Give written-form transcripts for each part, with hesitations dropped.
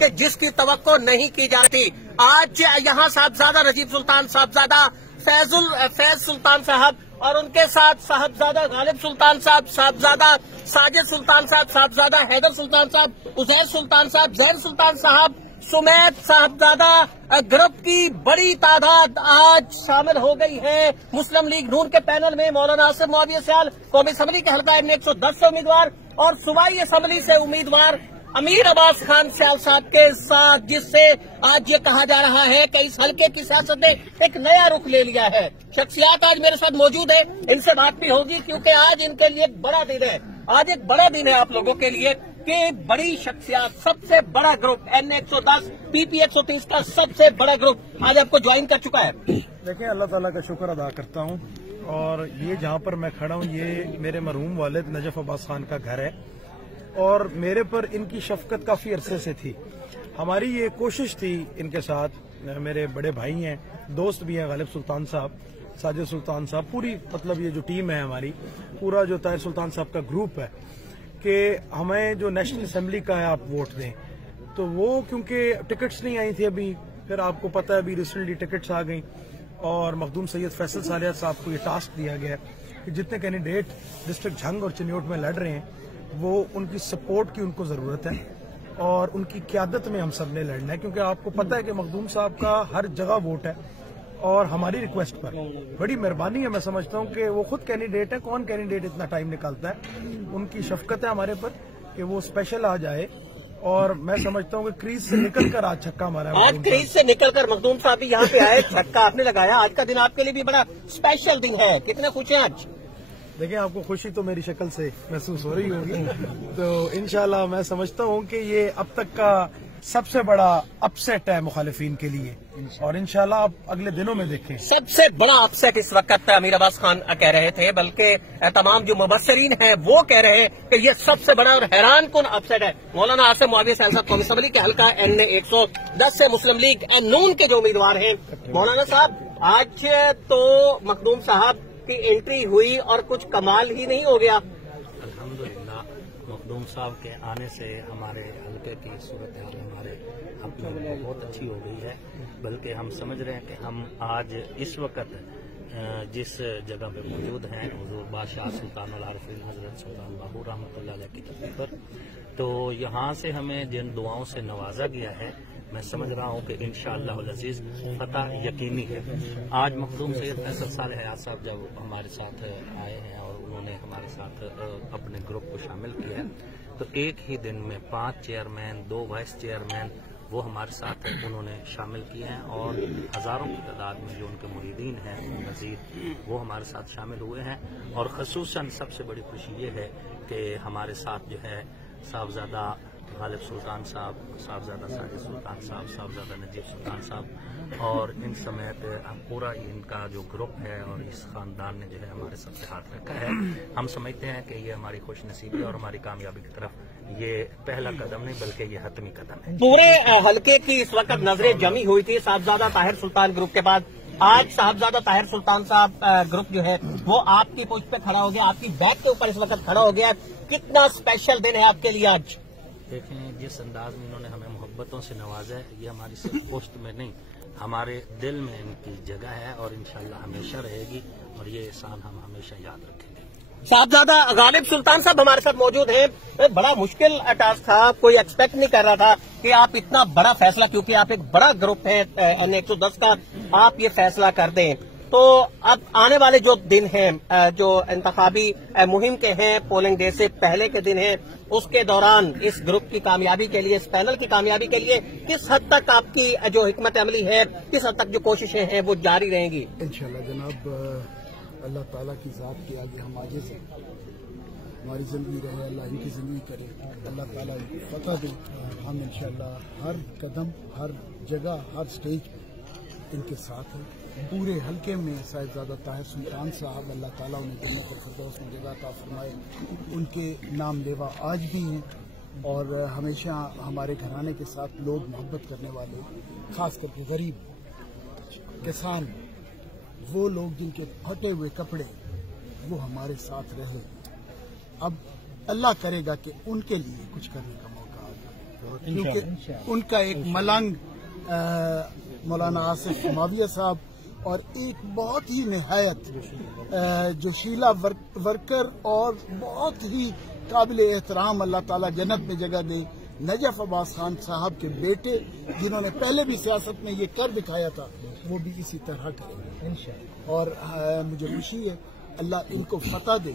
کہ جس کی توقع نہیں کی جاتی. آج یہاں صاحبزادہ نجیب سلطان صاحبزادہ فیض سلطان صاحب اور ان کے ساتھ صاحبزادہ غالب سلطان صاحب، صاحبزادہ ساجد سلطان صاحب، صاحبزادہ حیدر سلطان صاحب، عزیر سلطان صاحب، زہر سلطان صاحب، سمیت صاحبزادہ گروپ کی بڑی تعداد آج شامل ہو گئی ہے مسلم لیگ نون کے پینل میں. مولانا آصف معاویہ سیال قومی اسمبلی کے حلقہ M 110 سے امیدوار اور صوبائی اسمبلی سے امیدوار امیر عباس خان سیال صاحب کے ساتھ، جس سے آج یہ کہا جا رہا ہے کہ اس حلقے کی سیاست نے ایک نیا رخ لے لیا ہے. شخصیات آج میرے ساتھ موجود ہیں، ان سے بات بھی ہوگی کیونکہ آج ان کے لیے ایک بڑا دن ہے. آج ایک بڑا دن ہے آپ لوگوں کے لیے کہ بڑی شخصیات، سب سے بڑا گروپ N 110 PP 130 کا سب سے بڑا گروپ آج آپ کو جوائن کر چکا ہے. دیکھیں، اللہ تعالیٰ کا شکر ادا کرتا ہوں، اور یہ جہاں پر میں کھڑا ہوں یہ میرے مرحوم والد نجف عباس خان کا گھر ہے، اور میرے پر ان کی شفقت کافی عرصے سے تھی. ہماری یہ کوشش تھی ان کے ساتھ، میرے بڑے بھائی ہیں، دوست بھی ہیں، غالب سلطان صاحب، ساجد سلطان صاحب، پوری مطلب یہ جو ٹیم ہے ہماری، پورا جو طاہر سلطان صاحب کا گروپ ہے، کہ ہمیں جو نیشنل اسمبلی کا ہے آپ ووٹ دیں. تو وہ کیونکہ ٹکٹس نہیں آئی تھی ابھی، پھر آپ کو پتہ ہے ابھی ریسنٹلی ٹکٹس آ گئیں، اور مخدوم سید فیصل صالح صاحب کو یہ ٹاسک دیا گیا ہے کہ جتنے کینڈیڈیٹ ڈسٹرکٹ جھنگ اور چنیوٹ میں لڑ رہے ہیں وہ ان کی سپورٹ کی ان کو ضرورت ہے، اور ان کی قیادت میں ہم سب نے لڑنا ہے، کیونکہ آپ کو پتہ ہے کہ مخدوم صاحب کا ہر جگہ ووٹ ہے، اور ہماری ریکویسٹ پر بڑی مہربانی ہے. میں سمجھتا ہوں کہ وہ خود کینڈیڈیٹ ہے، کون کینڈیڈیٹ اتنا ٹائم نکالتا ہے، ان کی شفقت ہے ہمارے پر کہ وہ اسپیشل آ جائے. اور میں سمجھتا ہوں کہ کریز سے نکل کر آج چھکا مارا ہے. آج کریز سے نکل کر مخدوم صاحب بھی یہاں پہ آئے، چھکا آپ نے لگایا. آج کا دن آپ کے لیے بھی بڑا اسپیشل دن ہے، کتنے خوش ہیں آج؟ دیکھیں، آپ کو خوشی تو میری شکل سے محسوس ہو رہی ہوگی، تو انشاءاللہ میں سمجھتا ہوں کہ یہ اب تک کا سب سے بڑا اپ سیٹ ہے مخالفین کے لیے، اور انشاءاللہ آپ اگلے دنوں میں دیکھیں. سب سے بڑا اپ سیٹ اس وقت امیر عباس خان کہہ رہے تھے، بلکہ تمام جو مبصرین ہیں وہ کہہ رہے ہیں کہ یہ سب سے بڑا اور حیران کن اپ سیٹ ہے. مولانا آصف معاویہ سیال صاحب قومی اسمبلی کے حلقہ N 110 سے مسلم لیگ نون کے جو امیدوار ہیں. مولانا صاحب، آج تو مخدوم صاحب کی انٹری ہوئی اور کچھ کمال ہی نہیں ہو گیا. الحمدللہ مخدوم صاحب کے آنے سے ہمارے حلقے کی صورتحال ہمارے اپنے بہت اچھی ہو گئی ہے، بلکہ ہم سمجھ رہے ہیں کہ ہم آج اس وقت جس جگہ پہ موجود ہیں حضور بادشاہ سلطان العارفین حضرت سلطان باہو رحمۃ اللہ علیہ کی تقریر پر، تو یہاں سے ہمیں جن دعاؤں سے نوازا گیا ہے، میں سمجھ رہا ہوں کہ انشاءاللہ العزیز فتح یقینی ہے. آج مخدوم سید فیصل صالح صاحب جب ہمارے ساتھ آئے ہیں اور انہوں نے ہمارے ساتھ اپنے گروپ کو شامل کیا ہے، تو ایک ہی دن میں 5 چیئرمین، 2 وائس چیئرمین وہ ہمارے ساتھ انہوں نے شامل کیے ہیں، اور ہزاروں کی تعداد میں جو ان کے مریدین ہیں مزید وہ ہمارے ساتھ شامل ہوئے ہیں. اور خصوصاً سب سے بڑی خوشی یہ ہے کہ ہمارے ساتھ جو ہے صاحبزادہ غالب سلطان صاحب، صاحبزادہ ساجد سلطان صاحب، صاحبزادہ نجیب سلطان صاحب، اور ان سمیت پورا ان کا جو گروپ ہے اور اس خاندان نے جو ہے ہمارے سب سے ہاتھ رکھا ہے. ہم سمجھتے ہیں کہ یہ ہماری خوش نصیبی اور ہماری کامیابی کی طرف یہ پہلا قدم نہیں بلکہ یہ حتمی قدم ہے. پورے حلقے کی اس وقت نظریں جمی ہوئی تھی صاحبزادہ طاہر سلطان گروپ کے بعد. آج صاحبزادہ طاہر سلطان صاحب گروپ جو ہے وہ آپ کی پوسٹ پہ کھڑا ہو گیا، آپ کی بیک کے اوپر اس وقت کھڑا ہو گیا. کتنا اسپیشل دن ہے آپ کے لیے آج؟ دیکھیں، جس انداز میں انہوں نے ہمیں محبتوں سے نوازا ہے، یہ ہماری صرف پوسٹ میں نہیں، ہمارے دل میں ان کی جگہ ہے، اور انشاءاللہ ہمیشہ رہے گی، اور یہ احسان ہم ہمیشہ یاد رکھیں گے. صاحبزادہ غالب سلطان صاحب ہمارے ساتھ موجود ہیں. بڑا مشکل ٹاسک تھا، کوئی ایکسپیکٹ نہیں کر رہا تھا کہ آپ اتنا بڑا فیصلہ، کیونکہ آپ ایک بڑا گروپ ہے N 110 کا، آپ یہ فیصلہ کر دیں. تو اب آنے والے جو دن ہیں جو انتخابی مہم کے ہیں، پولنگ ڈے سے پہلے کے دن ہیں، اس کے دوران اس گروپ کی کامیابی کے لیے، اس پینل کی کامیابی کے لیے کس حد تک آپ کی جو حکمت عملی ہے، کس حد تک جو کوششیں ہیں وہ جاری رہیں گی؟ انشاءاللہ جناب، اللہ تعالیٰ کی ذات کے آگے ہم عاجز ہیں. ہماری زندگی رہے، اللہ ان کی زندگی کرے، اللہ تعالیٰ ان کو فتح دے. ہم انشاءاللہ ہر قدم، ہر جگہ، ہر سٹیج ان کے ساتھ ہیں. پورے حلقے میں صاحبزادہ طاہر سلطان صاحب، اللہ تعالیٰ انہیں جنت الفردوس میں جگہ عطا فرمائے. ان کے نام لیوا آج بھی ہیں، اور ہمیشہ ہمارے گھرانے کے ساتھ لوگ محبت کرنے والے، خاص کر کے غریب کسان، وہ لوگ جن کے پھٹے ہوئے کپڑے، وہ ہمارے ساتھ رہے. اب اللہ کرے گا کہ ان کے لیے کچھ کرنے کا موقع آ جائے. کیونکہ ان کا ایک ملنگ مولانا آصف معاویہ صاحب اور ایک بہت ہی نہایت جوشیلا ورکر اور بہت ہی قابل احترام، اللہ تعالیٰ جنت میں جگہ دے، نجف عباس خان صاحب کے بیٹے جنہوں نے پہلے بھی سیاست میں یہ کر دکھایا تھا، وہ بھی اسی طرح کریں گے اور مجھے خوشی ہے اللہ ان کو فتح دے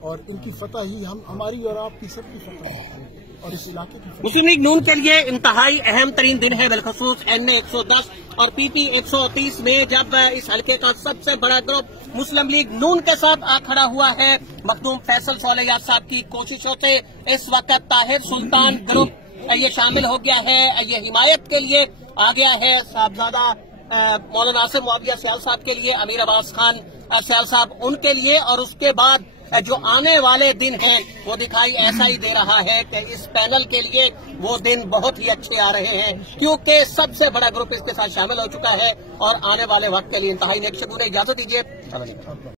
اور ان کی فتح ہی ہماری اور آپ کی سب کی فتح ہے اور اس علاقے کی فتح۔ مسلم لیگ نون کے لیے انتہائی اہم ترین دن ہے، بالخصوص NA 110 اور PP 130 میں، جب اس حلقے کا سب سے بڑا گروپ مسلم لیگ نون کے ساتھ آ کھڑا ہوا ہے۔ مخدوم فیصل صالحیات صاحب کی کوششوں سے اس وقت طاہر سلطان گروپ یہ شامل ہو گیا ہے، یہ حمایت کے لیے آ گیا ہے صاحبزادہ مولانا آصف معاویہ سیال صاحب کے لیے، امیر عباس خان سیال صاحب ان کے لیے، اور اس کے بعد جو آنے والے دن ہیں وہ دکھائی ایسا ہی دے رہا ہے کہ اس پینل کے لیے وہ دن بہت ہی اچھے آ رہے ہیں، کیونکہ سب سے بڑا گروپ اس کے ساتھ شامل ہو چکا ہے اور آنے والے وقت کے لیے انتہائی نیک شگون ہے۔ اجازت دیجیے۔